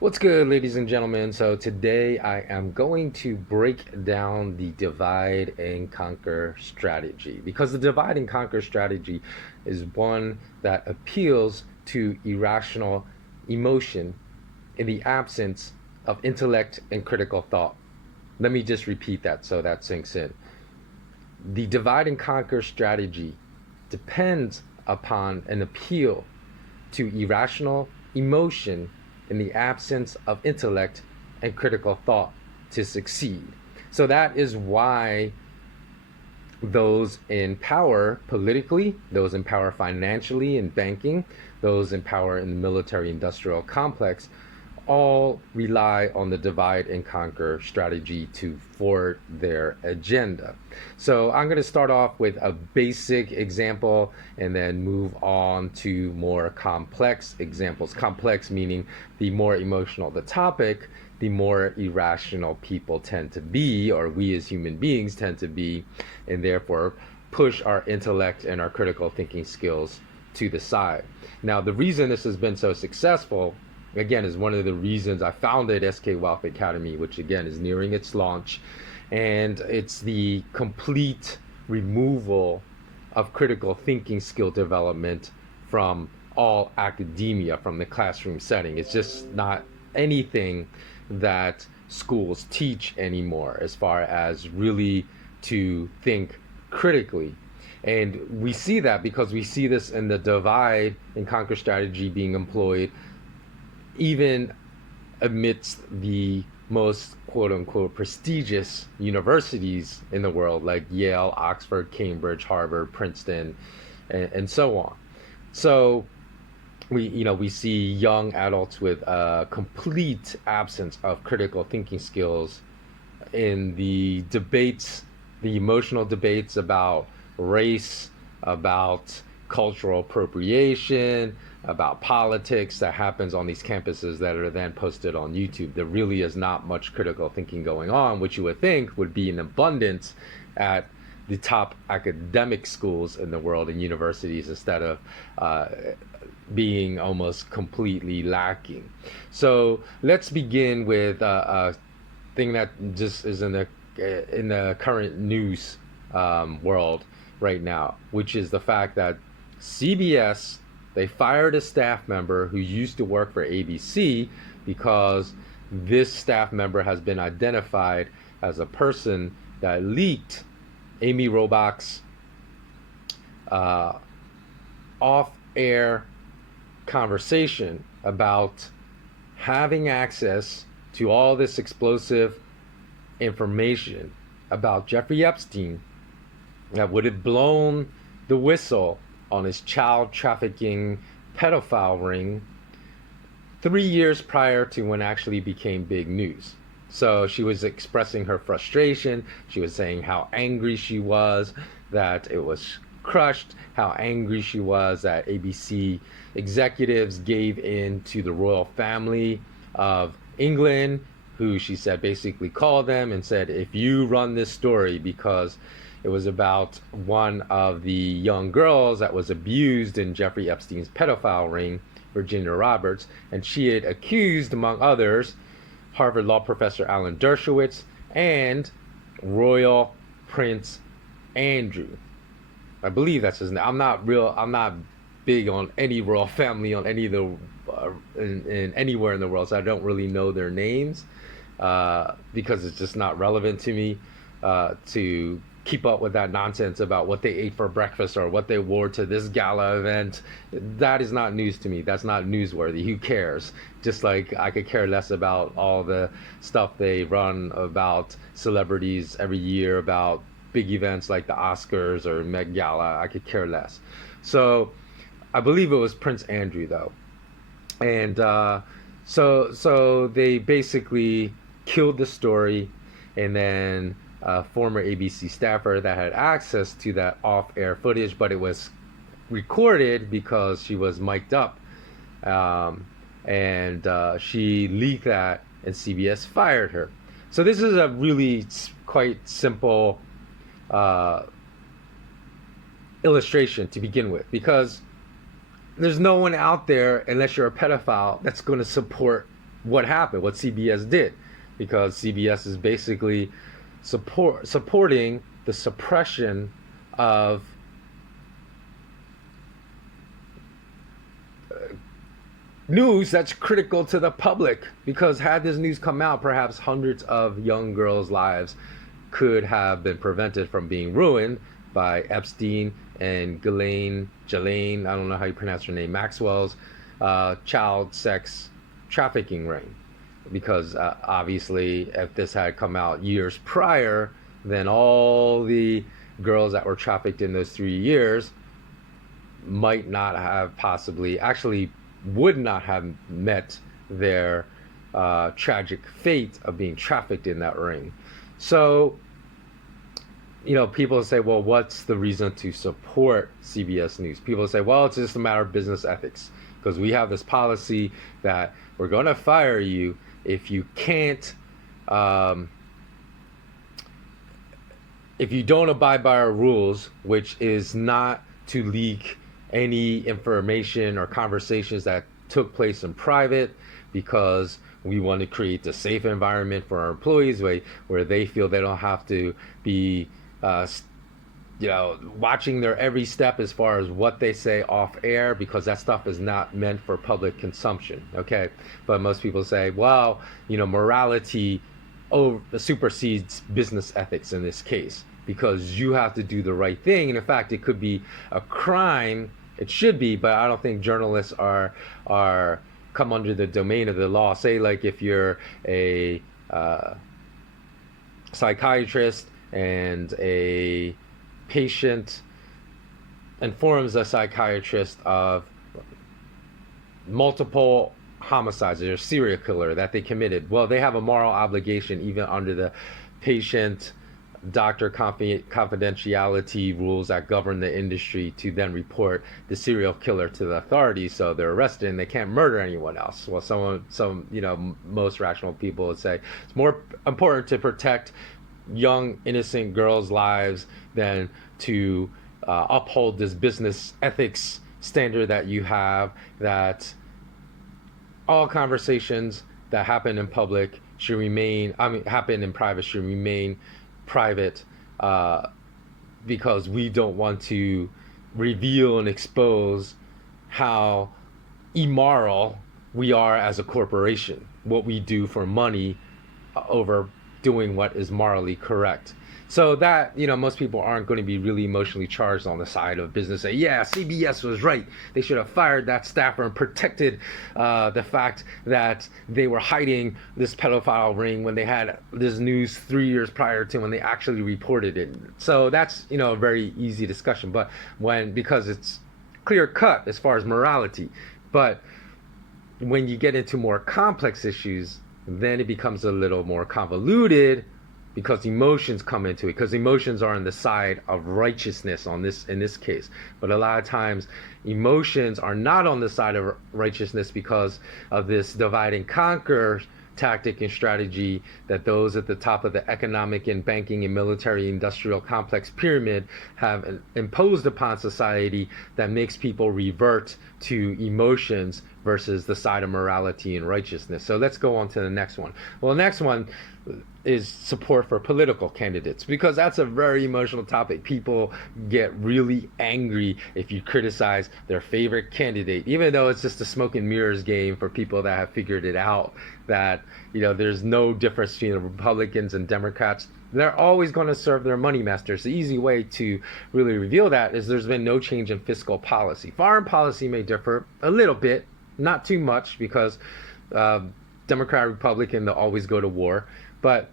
What's good, ladies and gentlemen? So today I am going to break down the divide and conquer strategy because the divide and conquer strategy is one that appeals to irrational emotion in the absence of intellect and critical thought. Let me just repeat that so that sinks in. The divide and conquer strategy depends upon an appeal to irrational emotion in the absence of intellect and critical thought to succeed. So that is why those in power politically, those in power financially in banking, those in power in the military industrial complex all rely on the divide and conquer strategy to forward their agenda. So I'm going to start off with a basic example and then move on to more complex examples. Complex meaning the more emotional the topic, the more irrational people tend to be, or we as human beings tend to be, and therefore push our intellect and our critical thinking skills to the side. Now, the reason this has been so successful, again, is one of the reasons I founded SK Wealth Academy, which again is nearing its launch. And it's the complete removal of critical thinking skill development from all academia, from the classroom setting. It's just not anything that schools teach anymore as far as really to think critically. And we see that because we see this in the divide and conquer strategy being employed even amidst the most quote unquote prestigious universities in the world, like Yale, Oxford, Cambridge, Harvard, Princeton, and so on. So we see young adults with a complete absence of critical thinking skills in the debates, the emotional debates about race, about cultural appropriation, about politics that happens on these campuses that are then posted on YouTube. There really is not much critical thinking going on, which you would think would be in abundance at the top academic schools in the world and universities instead of being almost completely lacking. So let's begin with a thing that just is in the current news world right now, which is the fact that CBS, they fired a staff member who used to work for ABC because this staff member has been identified as a person that leaked Amy Robach's off-air conversation about having access to all this explosive information about Jeffrey Epstein that would have blown the whistle on his child trafficking pedophile ring 3 years prior to when it actually became big news. So she was expressing her frustration. She was saying how angry she was that it was crushed, how angry she was that ABC executives gave in to the royal family of England, who she said basically called them and said, if you run this story, because it was about one of the young girls that was abused in Jeffrey Epstein's pedophile ring, Virginia Roberts, and she had accused, among others, Harvard law professor Alan Dershowitz and Royal Prince Andrew. I believe that's his name. I'm not big on any royal family on any of the in anywhere in the world, so I don't really know their names because it's just not relevant to me to keep up with that nonsense about what they ate for breakfast or what they wore to this gala event. That is not news to me. That's not newsworthy. Who cares? Just like I could care less about all the stuff they run about celebrities every year, about big events like the Oscars or Met Gala. I could care less. So I believe it was Prince Andrew though. And so they basically killed the story, and then a former ABC staffer that had access to that off-air footage, but it was recorded because she was mic'd up, and she leaked that, and CBS fired her. So this is a really quite simple illustration to begin with, because there's no one out there, unless you're a pedophile, that's going to support what happened, what CBS did, because CBS is basically supporting the suppression of news that's critical to the public. Because had this news come out, perhaps hundreds of young girls' lives could have been prevented from being ruined by Epstein and Ghislaine, I don't know how you pronounce her name, Maxwell's child sex trafficking ring. Because obviously, if this had come out years prior, then all the girls that were trafficked in those 3 years might not have possibly, actually would not have met their tragic fate of being trafficked in that ring. So, people say, well, what's the reason to support CBS News? People say, well, it's just a matter of business ethics, because we have this policy that we're going to fire you if you can't, if you don't abide by our rules, which is not to leak any information or conversations that took place in private, because we want to create a safe environment for our employees where they feel they don't have to be watching their every step as far as what they say off air, because that stuff is not meant for public consumption. Okay, but most people say, well, morality supersedes business ethics in this case, because you have to do the right thing. And in fact, it could be a crime. It should be, but I don't think journalists are come under the domain of the law. Say, like, if you're a psychiatrist and a patient informs a psychiatrist of multiple homicides or serial killer that they committed, well, they have a moral obligation, even under the patient doctor confidentiality rules that govern the industry, to then report the serial killer to the authorities, so they're arrested and they can't murder anyone else. Well, most rational people would say it's more important to protect young innocent girls' lives than to uphold this business ethics standard that you have, that all conversations that happen in public should remain, happen in private should remain private, because we don't want to reveal and expose how immoral we are as a corporation, what we do for money over doing what is morally correct. So that, most people aren't going to be really emotionally charged on the side of business. Say, yeah, CBS was right. They should have fired that staffer and protected the fact that they were hiding this pedophile ring when they had this news 3 years prior to when they actually reported it. So that's, a very easy discussion. But because it's clear cut as far as morality. But when you get into more complex issues, then it becomes a little more convoluted, because emotions come into it, because emotions are on the side of righteousness in this case. But a lot of times emotions are not on the side of righteousness because of this divide and conquer tactic and strategy that those at the top of the economic and banking and military industrial complex pyramid have imposed upon society, that makes people revert to emotions versus the side of morality and righteousness. So let's go on to the next one. Well, the next one is support for political candidates, because that's a very emotional topic. People get really angry if you criticize their favorite candidate, even though it's just a smoke and mirrors game for people that have figured it out that there's no difference between the Republicans and Democrats. They're always going to serve their money masters. The easy way to really reveal that is there's been no change in fiscal policy. Foreign policy may differ a little bit, not too much, because Democrat, Republican, they'll always go to war. But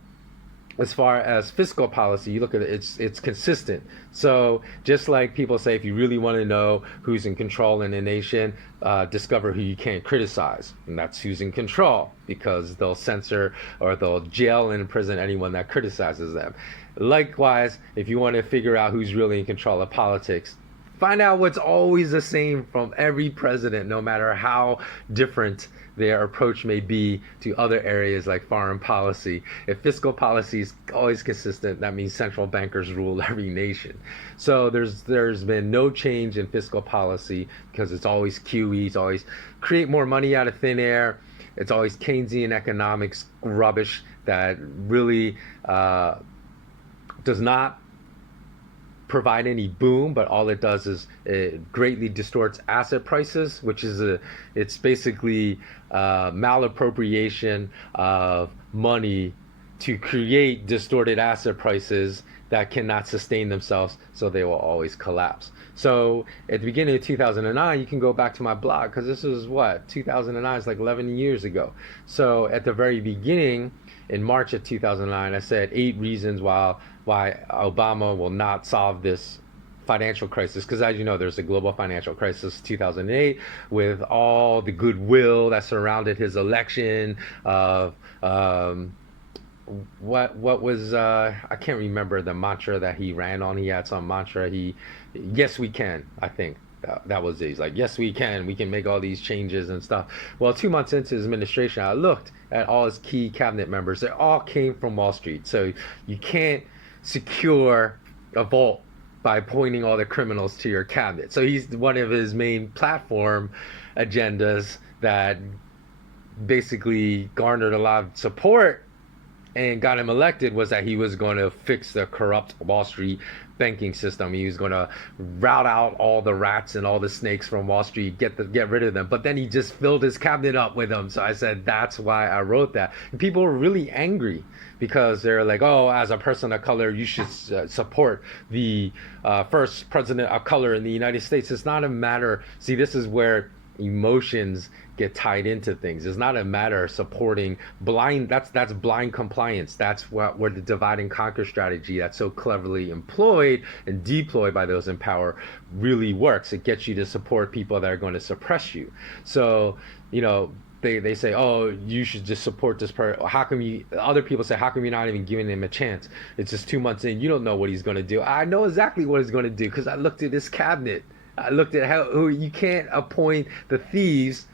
as far as fiscal policy, you look at it, it's consistent. So just like people say, if you really want to know who's in control in a nation, discover who you can't criticize. And that's who's in control, because they'll censor or they'll jail and imprison anyone that criticizes them. Likewise, if you want to figure out who's really in control of politics, find out what's always the same from every president, no matter how different their approach may be to other areas like foreign policy. If fiscal policy is always consistent, that means central bankers rule every nation. So there's been no change in fiscal policy, because it's always QE, it's always create more money out of thin air, It's always Keynesian economics rubbish that really does not provide any boom, but all it does is it greatly distorts asset prices, which is it's basically malappropriation of money to create distorted asset prices that cannot sustain themselves, so they will always collapse. So at the beginning of 2009, you can go back to my blog, because this was what, 2009 is like 11 years ago. So at the very beginning, in March of 2009, I said 8 reasons why Obama will not solve this financial crisis, because as you know, there's a global financial crisis 2008 with all the goodwill that surrounded his election of what was I can't remember the mantra that he ran on. He had some mantra. Yes we can, I think that was it. He's like, yes we can make all these changes and stuff. Well, 2 months into his administration, I looked at all his key cabinet members. They all came from Wall Street. So you can't secure a vault by appointing all the criminals to your cabinet. So he's one of his main platform agendas that basically garnered a lot of support and got him elected was that he was going to fix the corrupt Wall Street banking system. He was going to rout out all the rats and all the snakes from Wall Street, get rid of them. But then he just filled his cabinet up with them. So I said, that's why I wrote that. And people were really angry because they're like, oh, as a person of color, you should support the first president of color in the United States. It's not a matter. See, this is where emotions get tied into things. It's not a matter of supporting blind. That's blind compliance. That's where the divide and conquer strategy that's so cleverly employed and deployed by those in power really works. It gets you to support people that are going to suppress you. So, you know, they say, oh, you should just support this person. How come you? Other people say, how come you're not even giving him a chance? It's just 2 months in. You don't know what he's going to do. I know exactly what he's going to do because I looked at his cabinet. I looked at who you can't appoint the thieves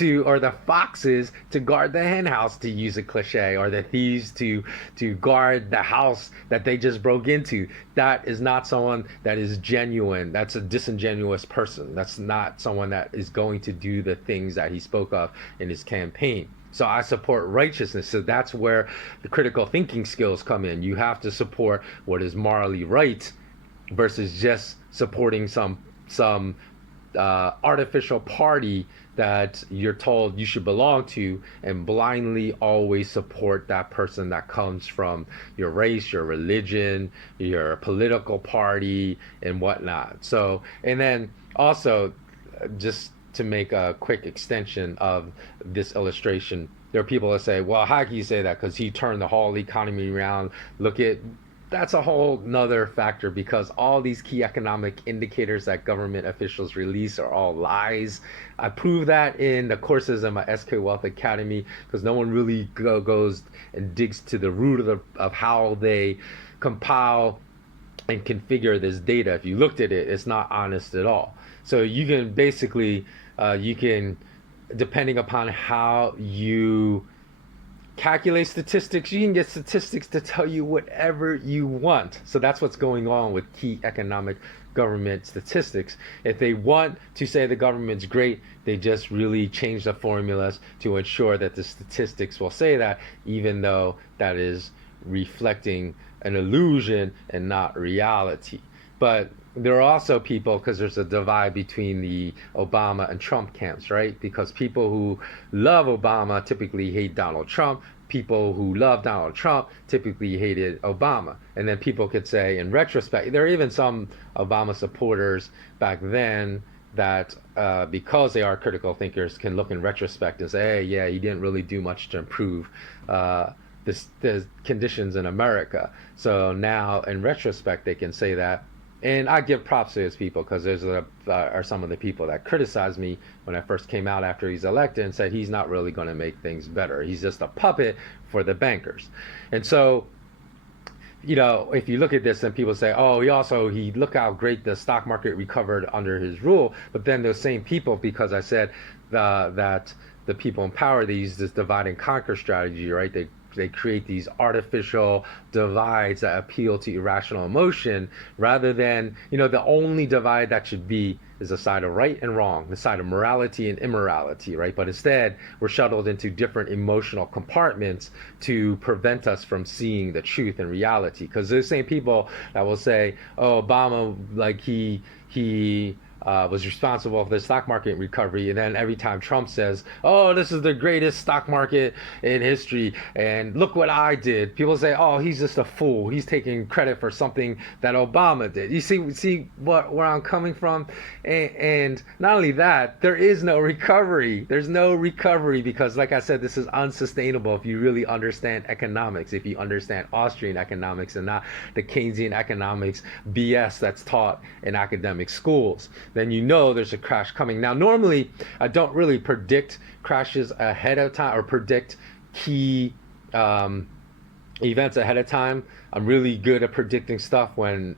or the foxes to guard the hen house, to use a cliche, or the thieves to guard the house that they just broke into. That is not someone that is genuine. That's a disingenuous person. That's not someone that is going to do the things that he spoke of in his campaign. So I support righteousness. So that's where the critical thinking skills come in. You have to support what is morally right versus just supporting some artificial party that you're told you should belong to, and blindly always support that person that comes from your race, your religion, your political party, and whatnot. So, and then also, just to make a quick extension of this illustration, there are people that say, well, how can you say that? Because he turned the whole economy around. Look at That's a whole nother factor, because all these key economic indicators that government officials release are all lies. I prove that in the courses in my SK Wealth Academy, because no one really goes and digs to the root of how they compile and configure this data. If you looked at it, it's not honest at all. So you can basically, depending upon how you calculate statistics, you can get statistics to tell you whatever you want. So that's what's going on with key economic government statistics. If they want to say the government's great, they just really change the formulas to ensure that the statistics will say that, even though that is reflecting an illusion and not reality. But there are also people, because there's a divide between the Obama and Trump camps, right? Because people who love Obama typically hate Donald Trump. People who love Donald Trump typically hated Obama. And then people could say, in retrospect, there are even some Obama supporters back then that, because they are critical thinkers, can look in retrospect and say, hey, yeah, he didn't really do much to improve the conditions in America. So now, in retrospect, they can say that. And I give props to those people, because those are some of the people that criticized me when I first came out after he's elected and said he's not really going to make things better. He's just a puppet for the bankers. And so, you know, if you look at this and people say, oh, he look how great the stock market recovered under his rule. But then those same people, because I said that the people in power, they use this divide and conquer strategy, right? They they create these artificial divides that appeal to irrational emotion, rather than, the only divide that should be is the side of right and wrong, the side of morality and immorality, right? But instead, we're shuttled into different emotional compartments to prevent us from seeing the truth and reality. Because there's the same people that will say, "Oh, Obama, like he was responsible for the stock market recovery," and then every time Trump says, "Oh, this is the greatest stock market in history, and look what I did," people say, "Oh, he's just a fool. He's taking credit for something that Obama did." You see where I'm coming from, and not only that, there is no recovery. There's no recovery because, like I said, this is unsustainable if you really understand economics. If you understand Austrian economics and not the Keynesian economics BS that's taught in academic schools, then there's a crash coming. Now, normally, I don't really predict crashes ahead of time or predict key events ahead of time. I'm really good at predicting stuff when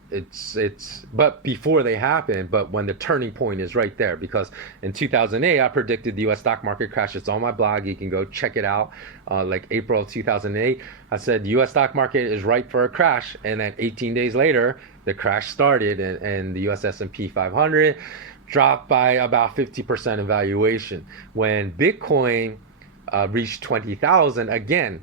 but before they happen, but when the turning point is right there. Because in 2008, I predicted the U.S. stock market crash. It's on my blog. You can go check it out. Like April 2008, I said the U.S. stock market is ripe for a crash, and then 18 days later, the crash started, and the U.S. S&P 500 dropped by about 50% in valuation. When Bitcoin reached 20,000 again.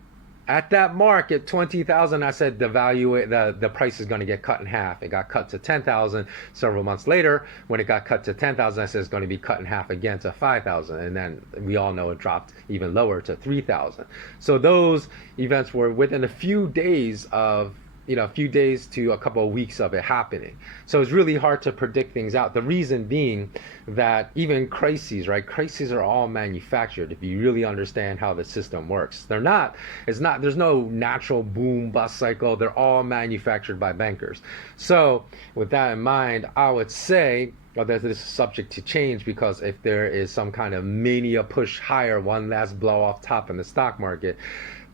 At that mark at 20,000, I said the price is going to get cut in half. It got cut to 10,000 several months later. When it got cut to 10,000, I said it's going to be cut in half again to 5,000, and then we all know it dropped even lower to 3,000. So those events were within a few days to a couple of weeks of it happening. So it's really hard to predict things out. The reason being that even crises, right? Crises are all manufactured if you really understand how the system works. There's no natural boom bust cycle. They're all manufactured by bankers. So with that in mind, I would say that this is subject to change, because if there is some kind of mania push higher, one last blow off top in the stock market,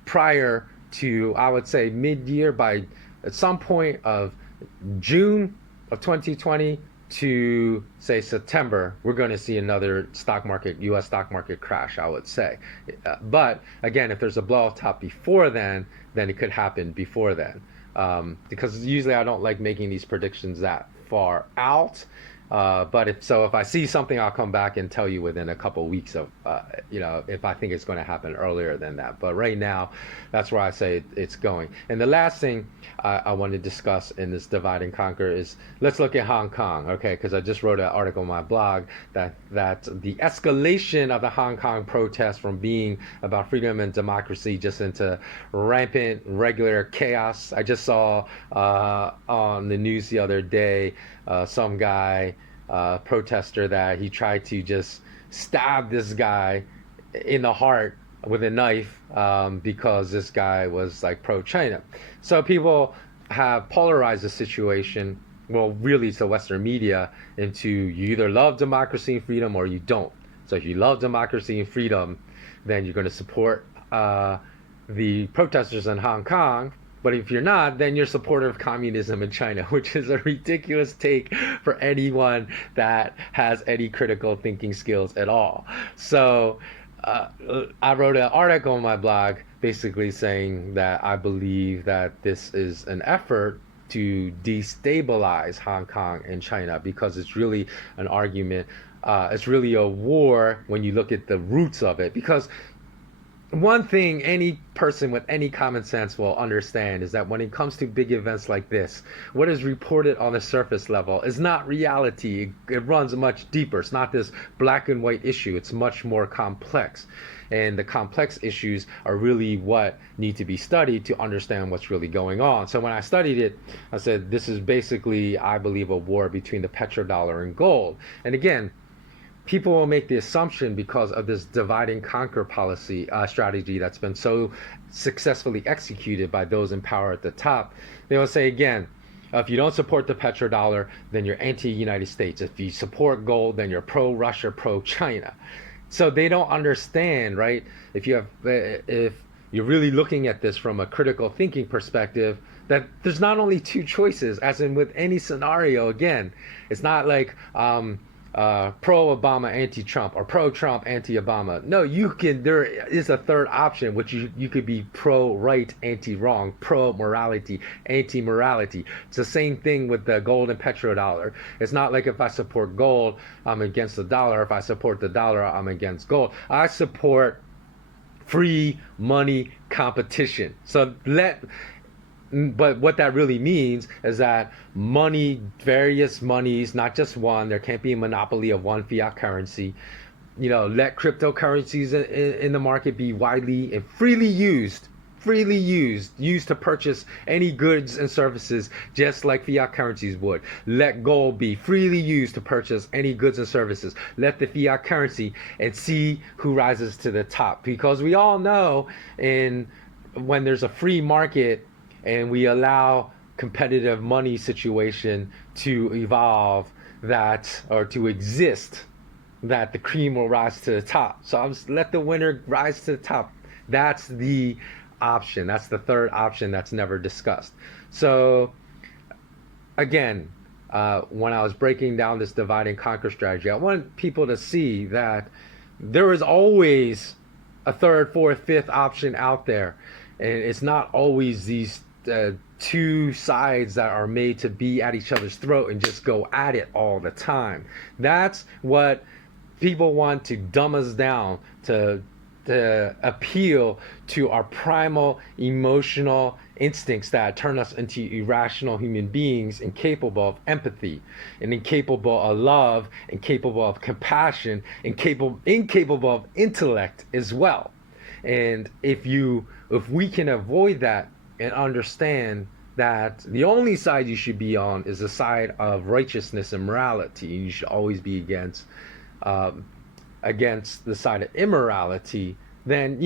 prior to, I would say, mid-year, at some point of June of 2020 to, say, September, we're going to see another U.S. stock market crash, I would say. But again, if there's a blow off top before then it could happen before then. Because usually I don't like making these predictions that far out. But if I see something, I'll come back and tell you within a couple weeks of, if I think it's going to happen earlier than that. But right now, that's where I say it's going. And the last thing I want to discuss in this divide and conquer is, let's look at Hong Kong, okay? Because I just wrote an article on my blog that the escalation of the Hong Kong protests from being about freedom and democracy just into rampant, regular chaos. I just saw on the news the other day, some guy, protester, that he tried to just stab this guy in the heart with a knife, because this guy was like pro-China. So people have polarized the situation, well, really it's the Western media, into you either love democracy and freedom or you don't. So if you love democracy and freedom, then you're going to support the protesters in Hong Kong. But if you're not, then you're supporter of communism in China, which is a ridiculous take for anyone that has any critical thinking skills at all. So I wrote an article on my blog basically saying that I believe that this is an effort to destabilize Hong Kong and China, because it's really an argument. It's really a war when you look at the roots of it. Because one thing any person with any common sense will understand is that when it comes to big events like this, what is reported on the surface level is not reality. It runs much deeper. It's not this black and white issue. It's much more complex. And the complex issues are really what need to be studied to understand what's really going on. So when I studied it, I said, this is basically, I believe, a war between the petrodollar and gold. And again, people will make the assumption, because of this divide and conquer policy strategy that's been so successfully executed by those in power at the top, they will say again, if you don't support the petrodollar, then you're anti-United States. If you support gold, then you're pro-Russia, pro-China. So they don't understand, right? If you're really looking at this from a critical thinking perspective, that there's not only two choices, as in with any scenario. Again, it's not like pro-Obama, anti-Trump, or pro-Trump, anti-Obama. No, you can. There is a third option, which you could be pro-right, anti-wrong, pro-morality, anti-morality. It's the same thing with the gold and petrodollar. It's not like if I support gold, I'm against the dollar. If I support the dollar, I'm against gold. I support free money competition. But what that really means is that money, various monies, not just one, there can't be a monopoly of one fiat currency. Let cryptocurrencies in the market be widely and freely used to purchase any goods and services, just like fiat currencies would. Let gold be freely used to purchase any goods and services. Let the fiat currency, and see who rises to the top. Because we all know, when there's a free market and we allow competitive money situation to evolve, or to exist, that the cream will rise to the top. So let the winner rise to the top. That's the option. That's the third option that's never discussed. So again, when I was breaking down this divide and conquer strategy, I want people to see that there is always a third, fourth, fifth option out there. And it's not always these two sides that are made to be at each other's throat and just go at it all the time. That's what people want to dumb us down, to appeal to our primal emotional instincts that turn us into irrational human beings, incapable of empathy, and incapable of love, incapable of compassion, incapable of intellect as well. And if we can avoid that and understand that the only side you should be on is the side of righteousness and morality, you should always be against the side of immorality, then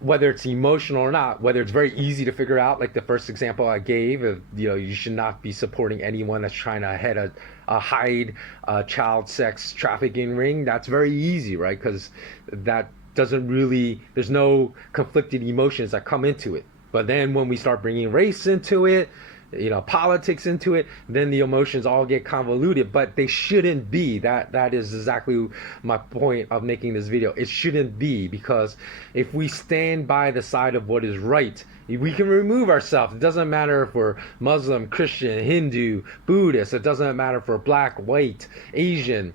whether it's emotional or not, whether it's very easy to figure out, like the first example I gave of, you should not be supporting anyone that's trying to hide a child sex trafficking ring. That's very easy, right? Because that there's no conflicted emotions that come into it. But then when we start bringing race into it, politics into it, then the emotions all get convoluted. But they shouldn't be. That is exactly my point of making this video. It shouldn't be, because if we stand by the side of what is right, we can remove ourselves. It doesn't matter if we're Muslim, Christian, Hindu, Buddhist. It doesn't matter if we're black, white, Asian,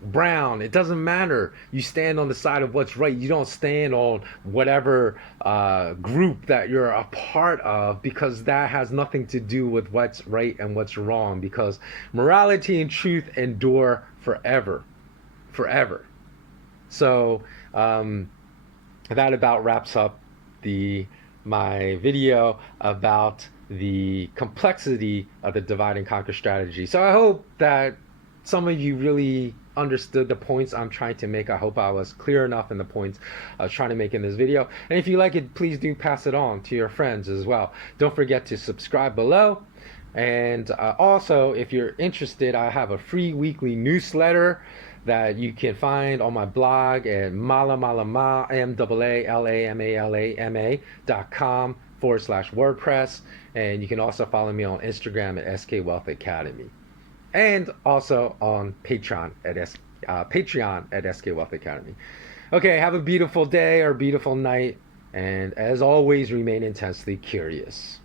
brown. It doesn't matter. You stand on the side of what's right. You don't stand on whatever group that you're a part of, because that has nothing to do with what's right and what's wrong, because morality and truth endure forever. So that about wraps up my video about the complexity of the divide and conquer strategy. So I hope that some of you really understood the points I'm trying to make. I hope I was clear enough in the points I was trying to make in this video. And if you like it, please do pass it on to your friends as well. Don't forget to subscribe below. And also, if you're interested, I have a free weekly newsletter that you can find on my blog at malamalama.com/WordPress. And you can also follow me on Instagram at SK Wealth Academy. And also on Patreon at SK Wealth Academy. Okay, have a beautiful day or beautiful night. And as always, remain intensely curious.